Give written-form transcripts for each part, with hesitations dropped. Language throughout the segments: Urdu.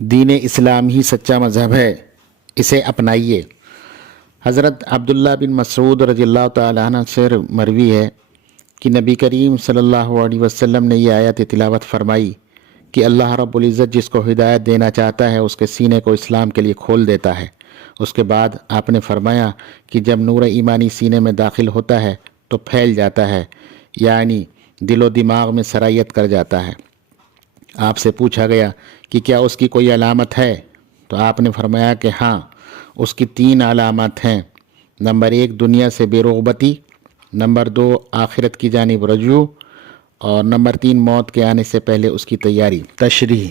دین اسلام ہی سچا مذہب ہے، اسے اپنائیے۔ حضرت عبداللہ بن مسعود رضی اللہ تعالیٰ عنہ سے مروی ہے کہ نبی کریم صلی اللہ علیہ وسلم نے یہ آیت تلاوت فرمائی کہ اللہ رب العزت جس کو ہدایت دینا چاہتا ہے اس کے سینے کو اسلام کے لیے کھول دیتا ہے۔ اس کے بعد آپ نے فرمایا کہ جب نور ایمانی سینے میں داخل ہوتا ہے تو پھیل جاتا ہے، یعنی دل و دماغ میں سرایت کر جاتا ہے۔ آپ سے پوچھا گیا کہ کیا اس کی کوئی علامت ہے؟ تو آپ نے فرمایا کہ ہاں، اس کی 3 علامات ہیں۔ نمبر 1 دنیا سے بے رغبتی، نمبر 2 آخرت کی جانب رجوع، اور نمبر 3 موت کے آنے سے پہلے اس کی تیاری۔ تشریح: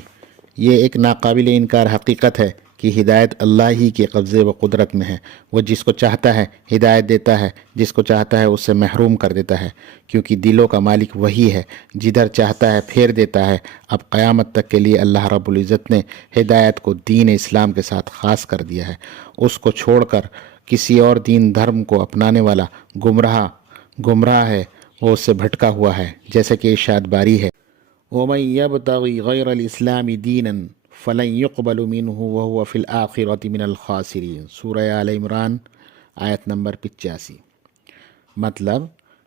یہ ایک ناقابل انکار حقیقت ہے کہ ہدایت اللہ ہی کے قبضے و قدرت میں ہے۔ وہ جس کو چاہتا ہے ہدایت دیتا ہے، جس کو چاہتا ہے اس سے محروم کر دیتا ہے، کیونکہ دلوں کا مالک وہی ہے، جدھر چاہتا ہے پھیر دیتا ہے۔ اب قیامت تک کے لیے اللہ رب العزت نے ہدایت کو دین اسلام کے ساتھ خاص کر دیا ہے۔ اس کو چھوڑ کر کسی اور دین دھرم کو اپنانے والا گمراہ ہے، وہ اس سے بھٹکا ہوا ہے، جیسے کہ ارشاد باری ہے وَمَن يَبْتَغِ غَيْرَ الْإِسْلَامِ دِينًا فَلَن يُقْبَلَ مِنْهُ وَهُوَ فِي الْآخِرَةِ مِنَ الْخَاسِرِينَ۔ سورہ آل عمران آیت نمبر 85۔ مطلب،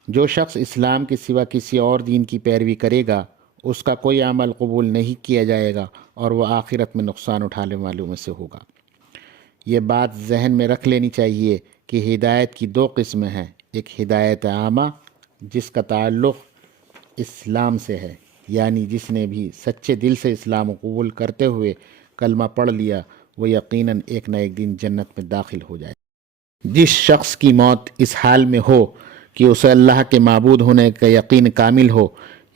جو شخص اسلام کے سوا کسی اور دین کی پیروی کرے گا اس کا کوئی عمل قبول نہیں کیا جائے گا اور وہ آخرت میں نقصان اٹھانے والوں میں سے ہوگا۔ یہ بات ذہن میں رکھ لینی چاہیے کہ ہدایت کی 2 قسمیں ہیں، ایک ہدایت عامہ جس کا تعلق اسلام سے ہے، یعنی جس نے بھی سچے دل سے اسلام قبول کرتے ہوئے کلمہ پڑھ لیا وہ یقیناً ایک نہ ایک دن جنت میں داخل ہو جائے۔ جس شخص کی موت اس حال میں ہو کہ اسے اللہ کے معبود ہونے کا یقین کامل ہو،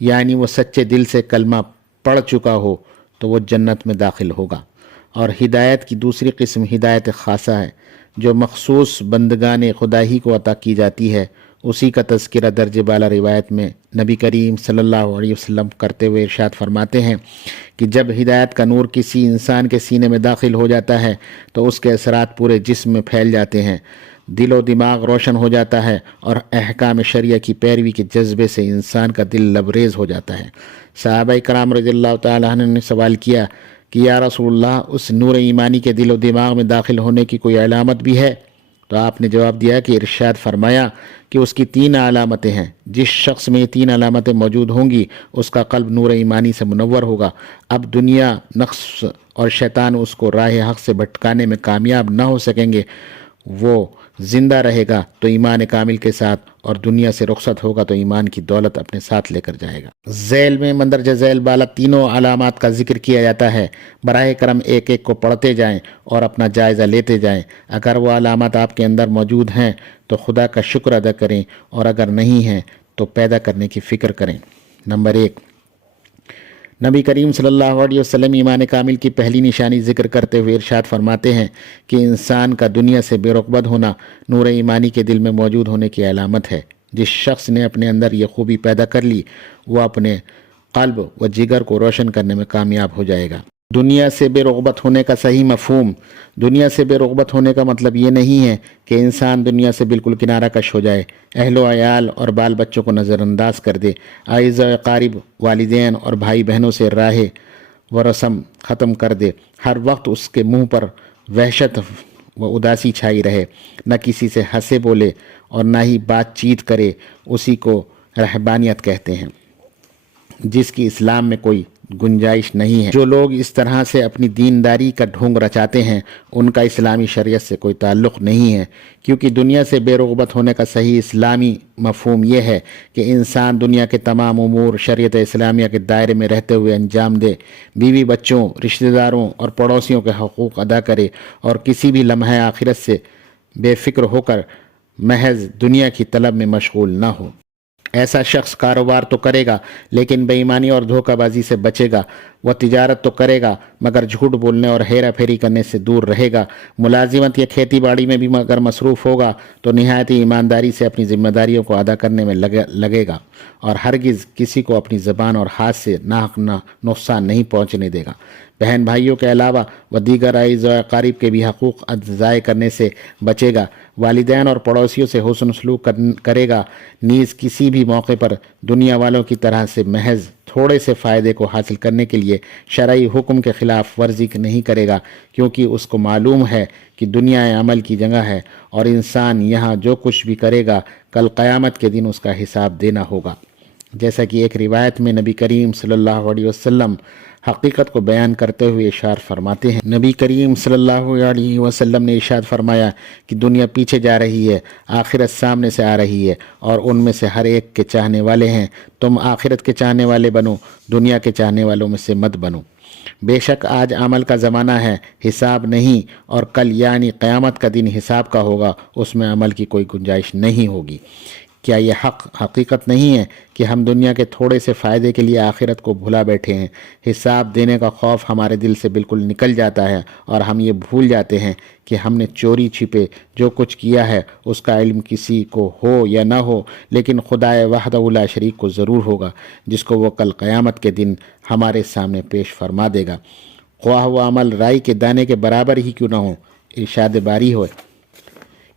یعنی وہ سچے دل سے کلمہ پڑھ چکا ہو، تو وہ جنت میں داخل ہوگا۔ اور ہدایت کی دوسری قسم ہدایت خاصہ ہے، جو مخصوص بندگان خدا ہی کو عطا کی جاتی ہے۔ اسی کا تذکرہ درجہ بالا روایت میں نبی کریم صلی اللہ علیہ وسلم کرتے ہوئے ارشاد فرماتے ہیں کہ جب ہدایت کا نور کسی انسان کے سینے میں داخل ہو جاتا ہے تو اس کے اثرات پورے جسم میں پھیل جاتے ہیں، دل و دماغ روشن ہو جاتا ہے اور احکام شریعہ کی پیروی کے جذبے سے انسان کا دل لبریز ہو جاتا ہے۔ صحابہ کرام رضی اللہ تعالیٰ عنہ نے سوال کیا کہ یا رسول اللہ، اس نور ایمانی کے دل و دماغ میں داخل ہونے کی کوئی علامت بھی ہے؟ تو آپ نے جواب دیا کہ ارشاد فرمایا کہ اس کی 3 علامتیں ہیں۔ جس شخص میں یہ 3 علامتیں موجود ہوں گی اس کا قلب نور ایمانی سے منور ہوگا۔ اب دنیا، نفس اور شیطان اس کو راہ حق سے بھٹکانے میں کامیاب نہ ہو سکیں گے۔ وہ زندہ رہے گا تو ایمان کامل کے ساتھ، اور دنیا سے رخصت ہوگا تو ایمان کی دولت اپنے ساتھ لے کر جائے گا۔ ذیل میں مندرجہ ذیل بالا تینوں علامات کا ذکر کیا جاتا ہے۔ براہ کرم ایک ایک کو پڑھتے جائیں اور اپنا جائزہ لیتے جائیں۔ اگر وہ علامات آپ کے اندر موجود ہیں تو خدا کا شکر ادا کریں، اور اگر نہیں ہیں تو پیدا کرنے کی فکر کریں۔ نمبر 1، نبی کریم صلی اللہ علیہ وسلم ایمان کامل کی پہلی نشانی ذکر کرتے ہوئے ارشاد فرماتے ہیں کہ انسان کا دنیا سے بے رغبت ہونا نور ایمانی کے دل میں موجود ہونے کی علامت ہے۔ جس شخص نے اپنے اندر یہ خوبی پیدا کر لی وہ اپنے قلب و جگر کو روشن کرنے میں کامیاب ہو جائے گا۔ دنیا سے بے رغبت ہونے کا صحیح مفہوم: دنیا سے بے رغبت ہونے کا مطلب یہ نہیں ہے کہ انسان دنیا سے بالکل کنارہ کش ہو جائے، اہل و عیال اور بال بچوں کو نظر انداز کر دے، اعزاء و اقارب، والدین اور بھائی بہنوں سے راہ و رسم ختم کر دے، ہر وقت اس کے منہ پر وحشت و اداسی چھائی رہے، نہ کسی سے ہنسے بولے اور نہ ہی بات چیت کرے، اسی کو رہبانیت کہتے ہیں، جس کی اسلام میں کوئی گنجائش نہیں ہے۔ جو لوگ اس طرح سے اپنی دینداری کا ڈھونگ رچاتے ہیں ان کا اسلامی شریعت سے کوئی تعلق نہیں ہے، کیونکہ دنیا سے بے رغبت ہونے کا صحیح اسلامی مفہوم یہ ہے کہ انسان دنیا کے تمام امور شریعت اسلامیہ کے دائرے میں رہتے ہوئے انجام دے، بیوی بچوں، رشتہ داروں اور پڑوسیوں کے حقوق ادا کرے، اور کسی بھی لمحہ آخرت سے بے فکر ہو کر محض دنیا کی طلب میں مشغول نہ ہو۔ ایسا شخص کاروبار تو کرے گا لیکن بے ایمانی اور دھوکہ بازی سے بچے گا۔ وہ تجارت تو کرے گا مگر جھوٹ بولنے اور ہیرا پھیری کرنے سے دور رہے گا۔ ملازمت یا کھیتی باڑی میں بھی اگر مصروف ہوگا تو نہایت ایمانداری سے اپنی ذمہ داریوں کو ادا کرنے میں لگے گا، اور ہرگز کسی کو اپنی زبان اور ہاتھ سے ناحق نقصان نہیں پہنچنے دے گا۔ بہن بھائیوں کے علاوہ وہ دیگر اعزاء و اقارب کے بھی حقوق ضائع کرنے سے بچے گا۔ والدین اور پڑوسیوں سے حسن سلوک کرے گا، نیز کسی بھی موقع پر دنیا والوں کی طرح سے محض تھوڑے سے فائدے کو حاصل کرنے کے لیے شرعی حکم کے خلاف ورزی نہیں کرے گا، کیونکہ اس کو معلوم ہے کہ دنیا عمل کی جگہ ہے اور انسان یہاں جو کچھ بھی کرے گا کل قیامت کے دن اس کا حساب دینا ہوگا۔ جیسا کہ ایک روایت میں نبی کریم صلی اللہ علیہ وسلم حقیقت کو بیان کرتے ہوئے ارشاد فرماتے ہیں، نبی کریم صلی اللہ علیہ وسلم نے ارشاد فرمایا کہ دنیا پیچھے جا رہی ہے، آخرت سامنے سے آ رہی ہے، اور ان میں سے ہر ایک کے چاہنے والے ہیں۔ تم آخرت کے چاہنے والے بنو، دنیا کے چاہنے والوں میں سے مت بنو۔ بے شک آج عمل کا زمانہ ہے، حساب نہیں، اور کل یعنی قیامت کا دن حساب کا ہوگا، اس میں عمل کی کوئی گنجائش نہیں ہوگی۔ کیا یہ حقیقت نہیں ہے کہ ہم دنیا کے تھوڑے سے فائدے کے لیے آخرت کو بھلا بیٹھے ہیں؟ حساب دینے کا خوف ہمارے دل سے بالکل نکل جاتا ہے اور ہم یہ بھول جاتے ہیں کہ ہم نے چوری چھپے جو کچھ کیا ہے اس کا علم کسی کو ہو یا نہ ہو، لیکن خدائے وحدہ لا شریک کو ضرور ہوگا، جس کو وہ کل قیامت کے دن ہمارے سامنے پیش فرما دے گا، خواہ وہ عمل رائی کے دانے کے برابر ہی کیوں نہ ہو۔ ارشاد باری ہوئے،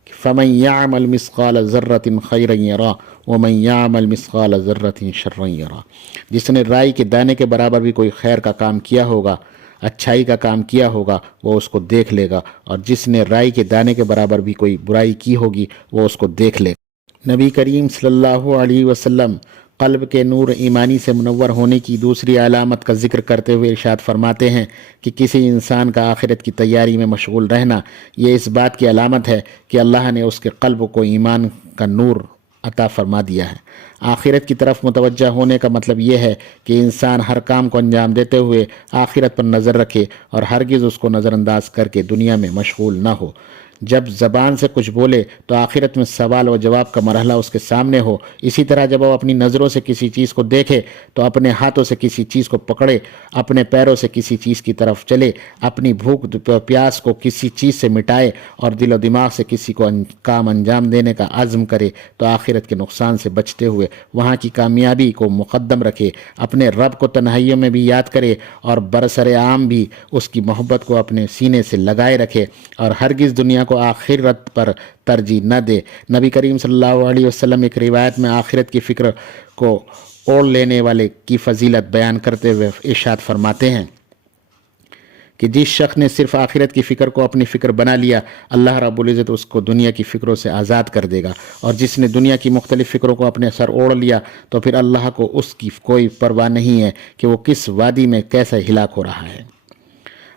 فَمَن يَعْمَلْ مِثْقَالَ ذَرَّةٍ خَيْرًا يَرَهُ وَمَن يَعْمَلْ مِثْقَالَ ذَرَّةٍ شَرًّا يَرَهُ۔ جس نے رائی کے دانے کے برابر بھی کوئی خیر کا کام کیا ہوگا، اچھائی کا کام کیا ہوگا، وہ اس کو دیکھ لے گا، اور جس نے رائی کے دانے کے برابر بھی کوئی برائی کی ہوگی وہ اس کو دیکھ لے گا۔ نبی کریم صلی اللہ علیہ وسلم قلب کے نور ایمانی سے منور ہونے کی دوسری علامت کا ذکر کرتے ہوئے ارشاد فرماتے ہیں کہ کسی انسان کا آخرت کی تیاری میں مشغول رہنا یہ اس بات کی علامت ہے کہ اللہ نے اس کے قلب کو ایمان کا نور عطا فرما دیا ہے۔ آخرت کی طرف متوجہ ہونے کا مطلب یہ ہے کہ انسان ہر کام کو انجام دیتے ہوئے آخرت پر نظر رکھے اور ہرگز اس کو نظر انداز کر کے دنیا میں مشغول نہ ہو۔ جب زبان سے کچھ بولے تو آخرت میں سوال و جواب کا مرحلہ اس کے سامنے ہو۔ اسی طرح جب وہ اپنی نظروں سے کسی چیز کو دیکھے تو اپنے ہاتھوں سے کسی چیز کو پکڑے، اپنے پیروں سے کسی چیز کی طرف چلے، اپنی بھوک پیاس کو کسی چیز سے مٹائے اور دل و دماغ سے کسی کو کام انجام دینے کا عزم کرے تو آخرت کے نقصان سے بچتے ہوئے وہاں کی کامیابی کو مقدم رکھے، اپنے رب کو تنہائیوں میں بھی یاد کرے اور برسر عام بھی اس کی محبت کو اپنے سینے سے لگائے رکھے اور ہرگز دنیا کو آخرت پر ترجیح نہ دے۔ نبی کریم صلی اللہ علیہ وسلم ایک روایت میں آخرت کی فکر کو اوڑھ لینے والے کی فضیلت بیان کرتے ہوئے ارشاد فرماتے ہیں کہ جس شخص نے صرف آخرت کی فکر کو اپنی فکر بنا لیا، اللہ رب العزت اس کو دنیا کی فکروں سے آزاد کر دے گا، اور جس نے دنیا کی مختلف فکروں کو اپنے سر اوڑھ لیا تو پھر اللہ کو اس کی کوئی پرواہ نہیں ہے کہ وہ کس وادی میں کیسا ہلاک ہو رہا ہے۔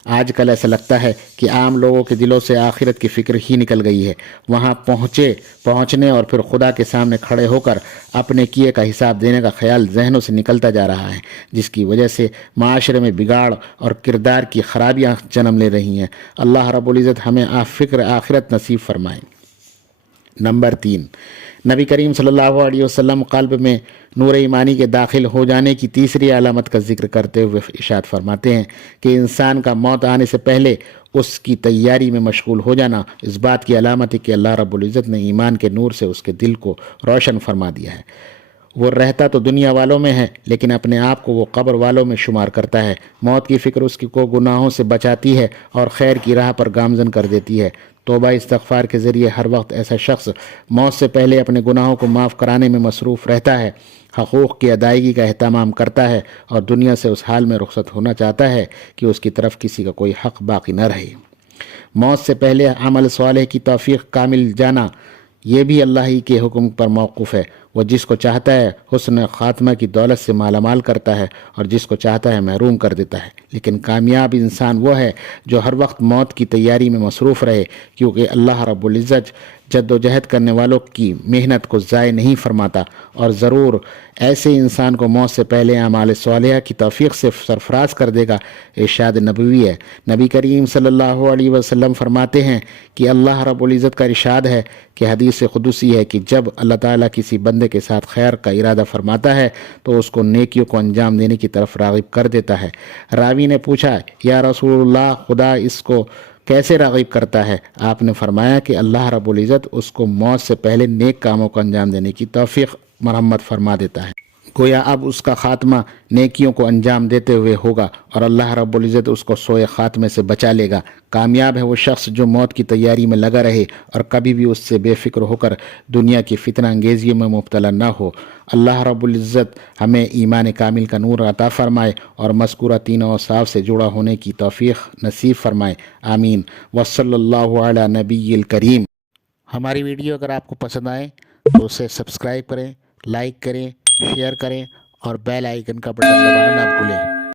آج کل ایسا لگتا ہے کہ عام لوگوں کے دلوں سے آخرت کی فکر ہی نکل گئی ہے۔ وہاں پہنچنے اور پھر خدا کے سامنے کھڑے ہو کر اپنے کیے کا حساب دینے کا خیال ذہنوں سے نکلتا جا رہا ہے، جس کی وجہ سے معاشرے میں بگاڑ اور کردار کی خرابیاں جنم لے رہی ہیں۔ اللہ رب العزت ہمیں فکر آخرت نصیب فرمائے۔ نمبر 3، نبی کریم صلی اللہ علیہ وسلم قلب میں نور ایمانی کے داخل ہو جانے کی تیسری علامت کا ذکر کرتے ہوئے ارشاد فرماتے ہیں کہ انسان کا موت آنے سے پہلے اس کی تیاری میں مشغول ہو جانا اس بات کی علامت ہے کہ اللہ رب العزت نے ایمان کے نور سے اس کے دل کو روشن فرما دیا ہے۔ وہ رہتا تو دنیا والوں میں ہے لیکن اپنے آپ کو وہ قبر والوں میں شمار کرتا ہے۔ موت کی فکر اس کو گناہوں سے بچاتی ہے اور خیر کی راہ پر گامزن کر دیتی ہے۔ توبہ استغفار کے ذریعے ہر وقت ایسا شخص موت سے پہلے اپنے گناہوں کو معاف کرانے میں مصروف رہتا ہے، حقوق کی ادائیگی کا اہتمام کرتا ہے اور دنیا سے اس حال میں رخصت ہونا چاہتا ہے کہ اس کی طرف کسی کا کوئی حق باقی نہ رہے۔ موت سے پہلے عمل صالح کی توفیق کامل جانا یہ بھی اللہ ہی کے حکم پر موقوف ہے۔ وہ جس کو چاہتا ہے حسن خاتمہ کی دولت سے مالا مال کرتا ہے اور جس کو چاہتا ہے محروم کر دیتا ہے، لیکن کامیاب انسان وہ ہے جو ہر وقت موت کی تیاری میں مصروف رہے، کیونکہ اللہ رب العزت جد و جہد کرنے والوں کی محنت کو ضائع نہیں فرماتا، اور ضرور ایسے انسان کو موت سے پہلے اعمال صالحہ کی توفیق سے سرفراز کر دے گا۔ ارشاد نبوی ہے، نبی کریم صلی اللہ علیہ وسلم فرماتے ہیں کہ اللہ رب العزت کا ارشاد ہے کہ حدیث قدسی ہے کہ جب اللہ تعالیٰ کسی بندے کے ساتھ خیر کا ارادہ فرماتا ہے تو اس کو نیکیوں کو انجام دینے کی طرف راغب کر دیتا ہے۔ راوی نے پوچھا، یا رسول اللہ، خدا اس کو کیسے راغب کرتا ہے؟ آپ نے فرمایا کہ اللہ رب العزت اس کو موت سے پہلے نیک کاموں کو انجام دینے کی توفیق مرحمت فرما دیتا ہے۔ گویا اب اس کا خاتمہ نیکیوں کو انجام دیتے ہوئے ہوگا اور اللہ رب العزت اس کو سوئے خاتمے سے بچا لے گا۔ کامیاب ہے وہ شخص جو موت کی تیاری میں لگا رہے اور کبھی بھی اس سے بے فکر ہو کر دنیا کی فتنہ انگیزیوں میں مبتلا نہ ہو۔ اللہ رب العزت ہمیں ایمان کامل کا نور عطا فرمائے اور مذکورہ تینوں اوصاف سے جڑا ہونے کی توفیق نصیب فرمائے، آمین۔ وصلی اللہ علی نبی الکریم۔ ہماری ویڈیو اگر آپ کو پسند آئے تو اسے سبسکرائب کریں، لائک کریں، شیئر کریں اور بیل آئیکن کا بٹن دبانا نہ بھولیں۔